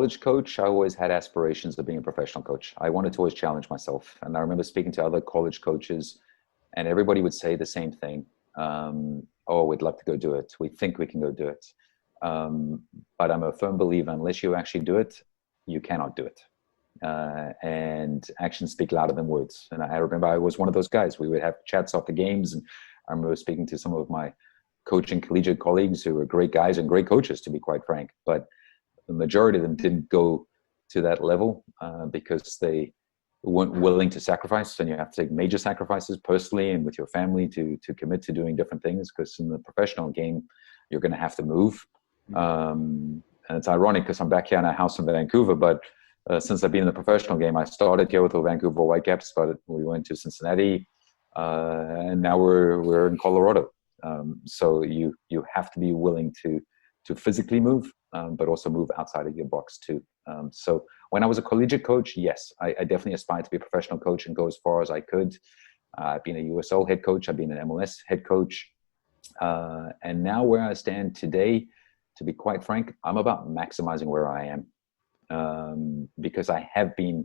college coach, I always had aspirations of being a professional coach. I wanted to always challenge myself. And I remember speaking to other college coaches, and everybody would say the same thing. Oh, we'd love to go do it. We think we can go do it. But I'm a firm believer, unless you actually do it, you cannot do it. And actions speak louder than words. And I remember I was one of those guys. We would have chats after games, and I remember speaking to some of my coaching collegiate colleagues who were great guys and great coaches, to be quite frank. But the majority of them didn't go to that level because they weren't willing to sacrifice, and you have to take major sacrifices personally and with your family to commit to doing different things, because in the professional game, you're going to have to move. And it's ironic because I'm back here in a house in Vancouver, but since I've been in the professional game, I started here with the Vancouver Whitecaps, but we went to Cincinnati, and now we're in Colorado. So you have to be willing to physically move, but also move outside of your box too. So when I was a collegiate coach, yes, I definitely aspired to be a professional coach and go as far as I could. I've been a USL head coach. I've been an MLS head coach. And now where I stand today, to be quite frank, I'm about maximizing where I am, because I have been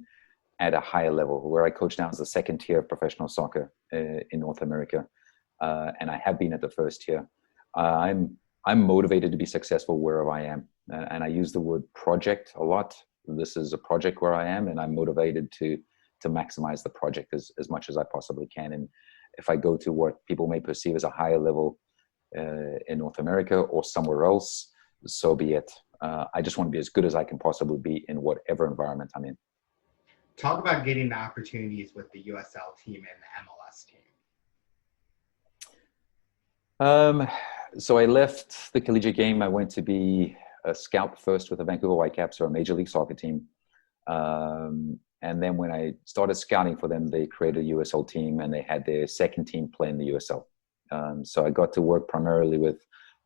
at a higher level. Where I coach now is the second tier of professional soccer in North America. And I have been at the first tier. I'm motivated to be successful wherever I am. And I use the word project a lot. This is a project where I am, and I'm motivated to maximize the project as much as I possibly can. And if I go to what people may perceive as a higher level in North America or somewhere else, so be it. I just want to be as good as I can possibly be in whatever environment I'm in. Talk about getting the opportunities with the USL team and the MLS team. So I left the collegiate game. I went to be a scout first with the Vancouver Whitecaps, or a Major League Soccer team. And then when I started scouting for them, they created a USL team, and they had their second team play in the USL. So I got to work primarily with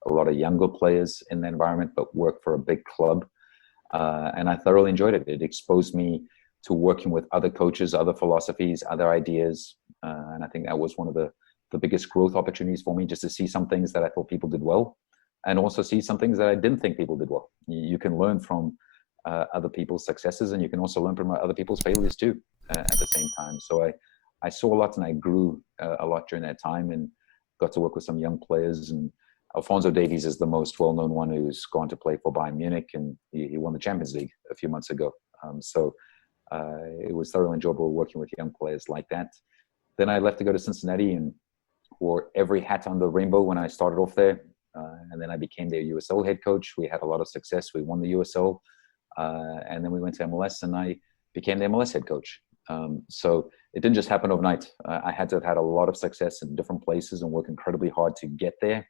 a lot of younger players in the environment, but work for a big club. And I thoroughly enjoyed it. It exposed me to working with other coaches, other philosophies, other ideas. And I think that was one of the biggest growth opportunities for me, just to see some things that I thought people did well, and also see some things that I didn't think people did well. You can learn from other people's successes, and you can also learn from other people's failures too at the same time. So I saw a lot, and I grew a lot during that time, and got to work with some young players. And Alphonso Davies is the most well-known one, who's gone to play for Bayern Munich, and he won the Champions League a few months ago. So it was thoroughly enjoyable working with young players like that. Then I left to go to Cincinnati and wore every hat on the rainbow when I started off there. And then I became their USL head coach. We had a lot of success. We won the USL. And then we went to MLS, and I became the MLS head coach. So it didn't just happen overnight. I had to have had a lot of success in different places and work incredibly hard to get there.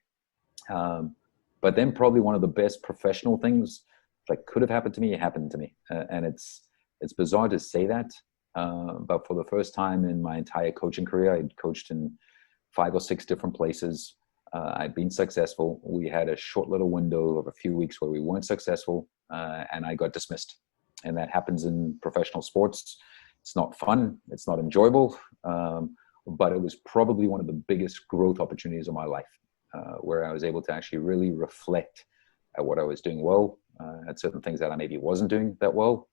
But then probably one of the best professional things that could have happened to me, it happened to me. And it's bizarre to say that. But for the first time in my entire coaching career, I'd coached in 5 or 6 different places. I'd been successful. We had a short little window of a few weeks where we weren't successful, and I got dismissed. And that happens in professional sports. It's not fun. It's not enjoyable. But it was probably one of the biggest growth opportunities of my life, where I was able to actually really reflect at what I was doing well, at certain things that I maybe wasn't doing that well,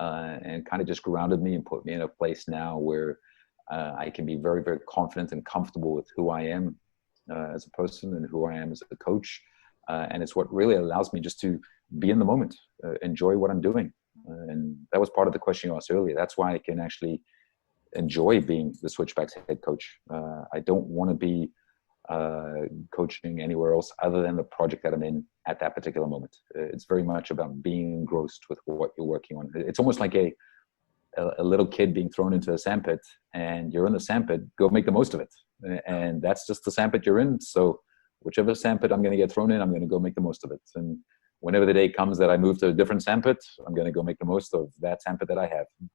and kind of just grounded me and put me in a place now where I can be very, very confident and comfortable with who I am as a person and who I am as a coach. And it's what really allows me just to be in the moment, enjoy what I'm doing. And that was part of the question you asked earlier. That's why I can actually enjoy being the Switchbacks head coach. I don't want to be coaching anywhere else other than the project that I'm in at that particular moment. It's very much about being engrossed with what you're working on. It's almost like a little kid being thrown into a sandpit, and you're in the sandpit, go make the most of it. And that's just the sandpit you're in. So whichever sandpit I'm going to get thrown in, I'm going to go make the most of it. And whenever the day comes that I move to a different sandpit, I'm going to go make the most of that sandpit that I have.